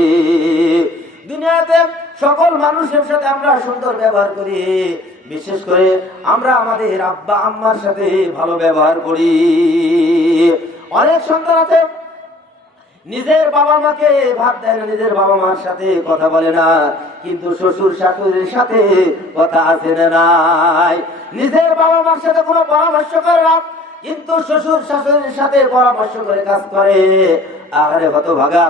দুনিয়াতে সকল মানুষের সাথে আমরা সুন্দর ব্যবহার করি, বিশেষ করে আমরা আমাদের আব্বা আম্মার সাথে ভালো ব্যবহার করি। অনেক সন্তান আছে নিজের বাবা মাকে ভাত দেয় না, নিজের বাবা মার সাথে কথা বলে না, কিন্তু শ্বশুর শাশুড়ির সাথে কথা আছে না নাই। নিজের বাবা মার সাথে কোনো পরামর্শ করে না, কিন্তু শ্বশুর শাশুড়ির সাথে পরামর্শ করে কাজ করে। আরে হতভাগা,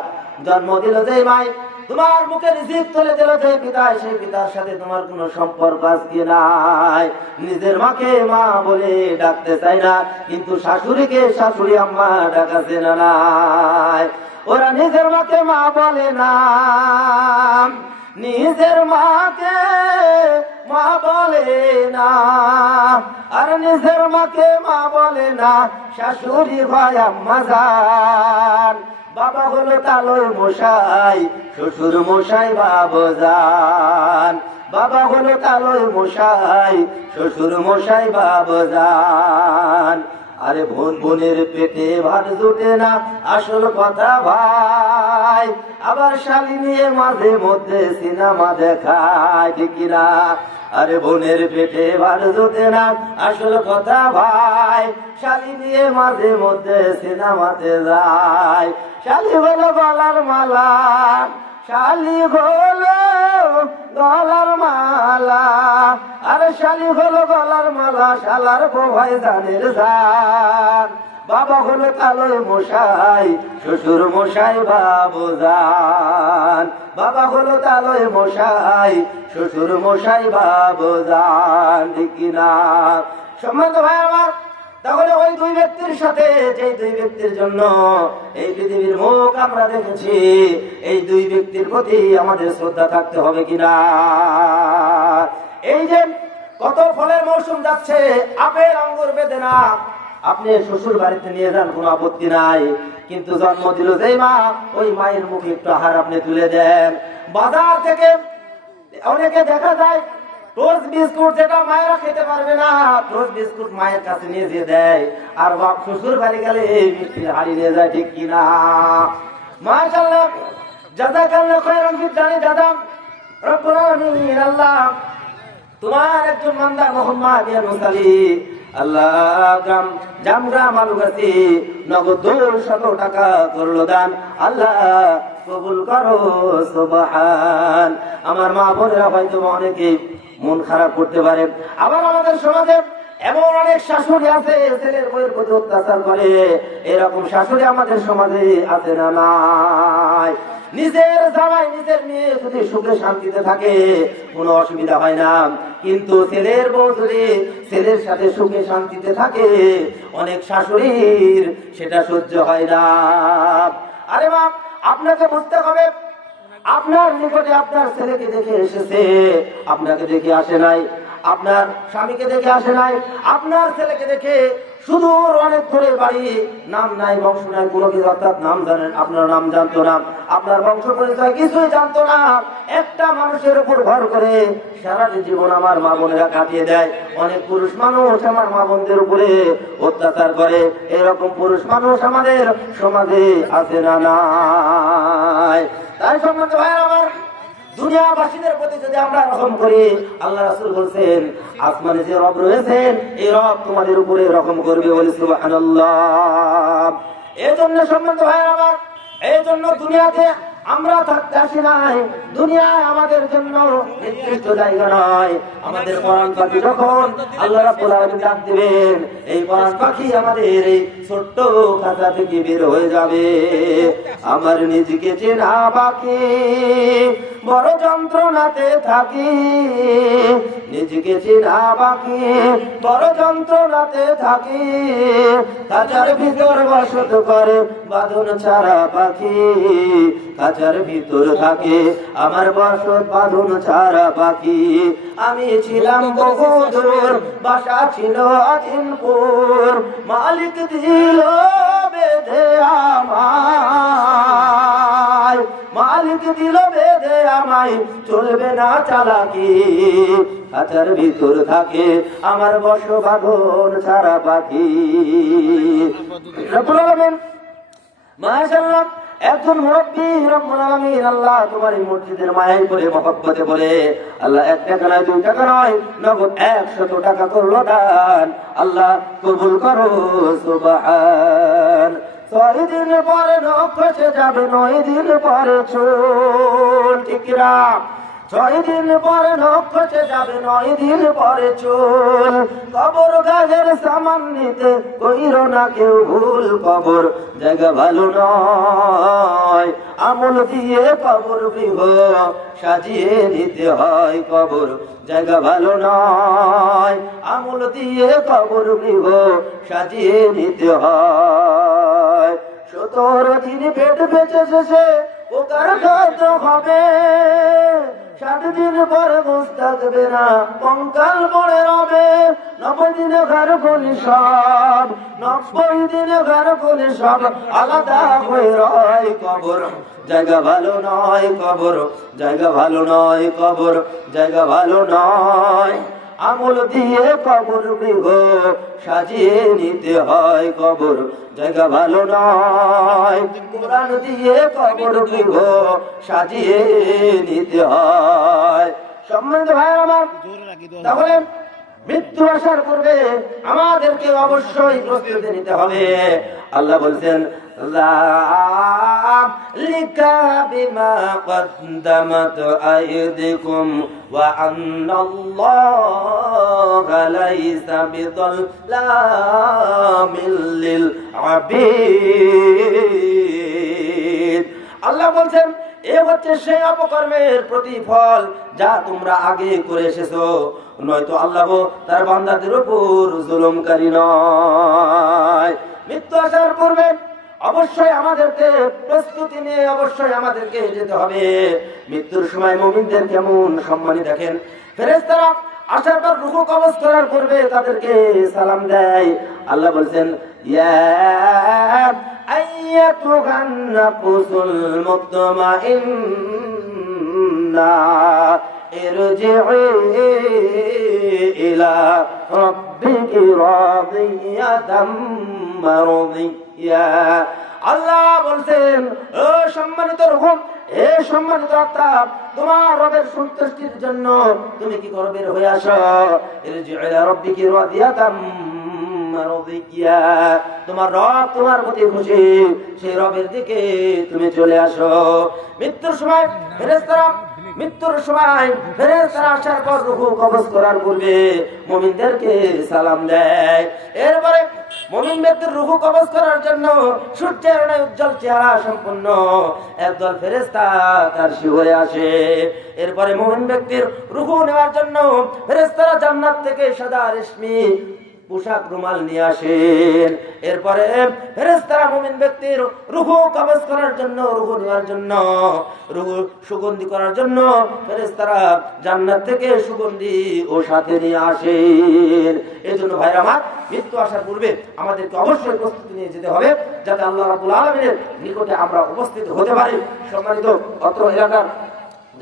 জন্ম দিল যে মাই, তোমার মুখে রিজিক তুলে দিল যে পিতা, সেই পিতার সাথে তোমার কোনো সম্পর্ক আজকে নাই। নিজের মাকে মা বলে ডাকতে চাই না, কিন্তু শাশুড়িকে শাশুড়ি আম্মা ডাকাছে না নাই। ওরা নিজের মাকে মা বলে না, নিজের মাকে মা বলে না, আর নিজের মাকে মা বলে না, শাশুড়ি ভাই আম্মা জান। বাবা হলো তালই মশাই, শ্বশুর মশাই বাবজান। বাবা হলো তালই মশাই, শ্বশুর মশাই বাবজান। আরে বোনের পেটে ভাত জুটে না, আসল কথা ভাই। আবার শালি নিয়ে মাঝে মধ্যে সিনেমা দেখায়, ঠিক কিনা? আরে বোনের পেটে ভাত জুটে না, আসল কথা ভাই। শালি নিয়ে মাঝে মধ্যে সিনেমাতে যায়। শালি হলো গলার মালা, শালি হলো গলার মালা, আরে শালি হলো গলার মালা, শালার ভাই জানের জান। বাবা হলো তালই মশাই, শ্বশুর মশাই বাবজান। বাবা হলো তালই মশাই, শ্বশুর মশাই বাবজান, ঠিক কিনা? সম্মানিত ভাই আমার, তাহলে ওই দুই ব্যক্তির সাথে, যে দুই ব্যক্তির জন্য এই পৃথিবীর মুখ আমরা দেখেছি, এই দুই ব্যক্তির প্রতি আমাদের শ্রদ্ধা থাকতে হবে কিনা? এই যে কত ফলের মৌসুম যাচ্ছে, আপেল আঙ্গুর বেদে না, আপনি শ্বশুর বাড়িতে নিয়ে যান, কোনো আপত্তি নাই, কিন্তু জন্ম দিল যেই মা, ওই মায়ের মুখে একটু আহার আপনি তুলে দেন। বাজার থেকে অনেকে দেখা যায় টোস্ট বিস্কুট, যেটা মায়েরা খেতে পারবে না, টোস্ট বিস্কুট মায়ের কাছে নিয়ে যেয়ে দেয়, আর শ্বশুর বাড়ি গেলে মিষ্টির হাড়ি নিয়ে যায়, ঠিক কিনা? মাশাআল্লাহ, জাযাকাল্লাহু খায়রান বিদানি দাদা রব্বুল আলামিন। আল্লাহ তোমার একজন বান্দা মোহাম্মদ ইউনূস আলী, আল্লাহ জামগ্রাম আলুগাছি নগদ 200 টাকা করলো দান, আল্লাহ কবুল করো সুবহান। আমার মা বোনেরা হয়তো অনেকে মন খারাপ করতে পারে, আবার আমাদের সমাজে এমন অনেক শাশুড়ি আছে ছেলের বউয়ের প্রতি অত্যাচার করে, এরকম শাশুড়ি আমাদের সমাজে আছে না নাই? নিজের জামাই নিজের মেয়ে যদি সুখে শান্তিতে থাকে কোনো অসুবিধা হয় না, কিন্তু ছেলের বউ যদি ছেলের সাথে সুখে শান্তিতে থাকে, অনেক শাশুড়ির সেটা সহ্য হয় না। আরে মা, আপনাকে বুঝতে হবে, আপনার নিকটে আপনার ছেলেকে দেখে এসেছে, আপনাকে দেখে আসে নাই, আপনার স্বামীকে দেখে আসে নাই, আপনার ছেলেকে দেখে সুদূর অনেক দূরে বাড়ি, নাম নাই বংশ নাই কোনো কিছু, অর্থাৎ নাম জানেন, আপনার নাম জানতো না, আপনার বংশ পরিচয় কিছুই জানতো না। একটা মানুষের উপর ভর করে সারাটি জীবন আমার মা বোনেরা কাটিয়ে দেয়। অনেক পুরুষ মানুষ আমার মা বোনদের উপরে অত্যাচার করে, এরকম পুরুষ মানুষ আমাদের সমাজে আছে না নাই? তাই সম্মানিত ভাইরা আমার, দুনিয়াবাসীদের প্রতি যদি আমরা রহম করি, আল্লাহ রাসূল বলেন আসমানে যে রব রয়েছেন, এই রব তোমাদের উপরে রহম করবে, বলি সুবহানাল্লাহ। এই জন্য সম্মানিত ভাইরা আমার, এই জন্য দুনিয়াতে আমরা থাকতে আসি নাই, দুনিয়ায় আমাদের জন্য নির্দিষ্ট জায়গা নয়। আমাদের পরাণ পাখি যখন আল্লাহ রাব্বুল আলামিন ডাক দিবেন, এই পরাণ পাখি আমাদের এই ছোট্ট খাঁচা থেকে বের হয়ে যাবে। আমার নিজেকে চেনা বাকি, বড় যন্ত্রণাতে থাকি, নিজেকে চেনা বাকি, বড় যন্ত্রণাতে থাকি। খাঁচার ভিতর বসত করে বাঁধন ছাড়া পাখি, খাঁচার ভিতর থাকে আমার বসত বাঁধন ছাড়া পাখি। আমি ছিলাম বহুদূর, বাসা ছিল আজিমপুর, মালিক দিল বেঁধে আমায়, মালিক দিল বেঁধে আমায়, চলবে না চালাকি। খাঁচার ভিতর থাকে আমার বসত বাঁধন ছাড়া পাখি। রব্বুল আলামিন মাশাআল্লাহ একজন মুরব্বী রব্বুল আলামিন আল্লাহ তোমার এই মসজিদের মায়ায় করে মহব্বতে বলে আল্লাহ 1 টাকা নয় 2 টাকা নয় নগদ 100 টাকা করলো দান, আল্লাহ কবুল করো সুবহান। 6 দিন পরে নখ খসে যাবে, 9 দিন পরে চুল, ঠিক না? 6 দিন পরে নখ খসে যাবে, 9 দিন পরে চুল। কবর গাছের সামান নিতে কইরো না কেউ ভুল, কবর জায়গা ভালো নয়, আমল দিয়ে কবর গৃহ সাজিয়ে নিতে হয়। কবর জায়গা ভালো নয়, আমল দিয়ে কবর গৃহ সাজিয়ে নিতে হয়। 17 দিন পেট বেঁচে শেষে পোকার খাদ্য হবে, 60 দিন পরে গোশ থাকবে না, কঙ্কাল পড়ে রবে। 90 দিনে ঘর খোলি সব, 90 দিনে ঘর খোলি সব আলাদা হয়ে রয়। কবর জায়গা ভালো নয়, কবর জায়গা ভালো নয়, কবর জায়গা ভালো নয়, আমল দিয়ে কবর গৃহ সাজিয়ে নিতে হয়। কবর জায়গা ভালো নয়, কোরআন দিয়ে কবর গৃহ সাজিয়ে নিতে হয়। সম্মানিত ভাই আমার, তাহলে মৃত্যু আসার পূর্বে আমাদেরকে অবশ্যই প্রস্তুতি নিতে হবে। আল্লাহ বলছেন যালিকা বিমা কদ্দামাত আইদিকুম ওয়া আন্নাল্লাহা লাইসা বিযাল্লামিল লিল আবিদ। আল্লাহ বলছেন এ হচ্ছে সেই অপকর্মের প্রতিফল যা তোমরা আগে করে এসেছো, নয়তো আল্লাহ তার বান্দাদের উপর জুলুমকারী নয়। মৃত্যু আসার পূর্বে অবশ্যই আমাদেরকে প্রস্তুতি নিয়ে অবশ্যই আমাদেরকে যেতে হবে। মৃত্যুর সময় মুমিনদের কেমন সম্মানী দেখেন, ফেরেশতারা আসার পর রূহ কবজ করার পূর্বে তাদেরকে সালাম দেয়। আল্লাহ বলছেন ইয়া আইয়াতুহান নাফসুল মুতমাইন্না ইরজি'i ইলা রাব্বিকি রাদিয়াতাম মারদিয়া। আল্লাহ বলছেন ও সম্মানিত রূহ, এ সম্মানিত আত্মা, তোমার রবের সন্তুষ্টির জন্য তুমি কি করো, বের হয়ে আসো। ইরজি'i ইলা রাব্বিকি রাদিয়াতাম মারদিয়া, তোমার রব তোমার প্রতি খুশি, সেই রবের দিকে তুমি চলে আসো। মৃত্যুর সময় ফেরেশতারা আসার পর রূহ কবজ করার পূর্বে মুমিনদেরকে সালাম দেয়। এরপরে মুমিন ব্যক্তির রূহ কবজ করার জন্য সূর্যের ন্যায় উজ্জ্বল চেহারা সম্পন্ন একদল ফেরেশতা তার শিহরে আসে। এরপরে মুমিন ব্যক্তির রূহ নেওয়ার জন্য ফেরেশতারা জান্নাত থেকে সাদা রেশমি পোশাক রুমাল নিয়ে আসেন। এরপরে ফেরেশতারা মুমিন ব্যক্তির রূহ কবজ করার জন্য, রূহ নেওয়ার জন্য, রূহ সুগন্ধি করার জন্য ফেরেশতারা জান্নাত থেকে সুগন্ধি ও সাথে নিয়ে আসেন। এজন্য ভাইরা আমার, মৃত্যু আসার পূর্বে আমাদেরকে অবশ্যই প্রস্তুতি নিয়ে যেতে হবে, যাতে আল্লাহ রাব্বুল আলামিনের নিকটে আমরা উপস্থিত হতে পারি। সম্মানিত অত্র এলাকার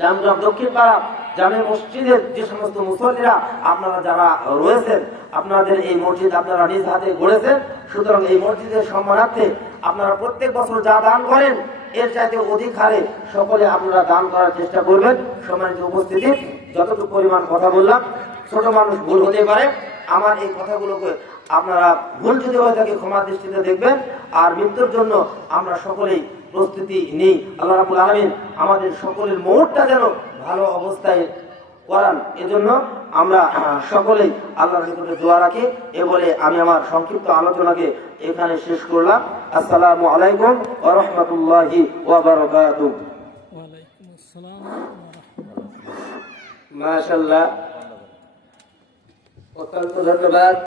জামগ্রাম দক্ষিণ পাড়া জামে মসজিদের যে সমস্ত মুসল্লিরা আপনারা যারা রয়েছেন, আপনাদের এই মসজিদ আপনারা নিজ হাতে গড়েছেন, সুতরাং এই মসজিদের সম্মানার্থে আপনারা প্রত্যেক বছর যা দান করেন এর চাইতে অধিক হারে সকলে আপনারা দান করার চেষ্টা করবেন। সম্মানিত উপস্থিতি, যতটুকু পরিমাণ কথা বললাম, ছোট মানুষ ভুল হতে পারে, আমার এই কথাগুলোকে আপনারা ভুল যদি হয়ে থাকে ক্ষমা দৃষ্টিতে দেখবেন। আর মৃত্যুর জন্য আমরা সকলেই প্রস্তুতি নেই। আল্লাহ রাব্বুল আলামিন আমাদের সকলের মৌতটা যেন ভালো অবস্থায় করান, এজন্য আমরা সকলেই আল্লাহর নিকটে দোয়া রাখি। এ বলে আমি আমার সংক্ষিপ্ত আলোচনাকে এখানে শেষ করলাম। আসসালামু আলাইকুম ওয়া রাহমাতুল্লাহি ওয়া বারাকাতুহু। ওয়া আলাইকুম আসসালাম ওয়া রাহমাতুল্লাহ। মাশাআল্লাহ, অত্যন্ত ধন্যবাদ।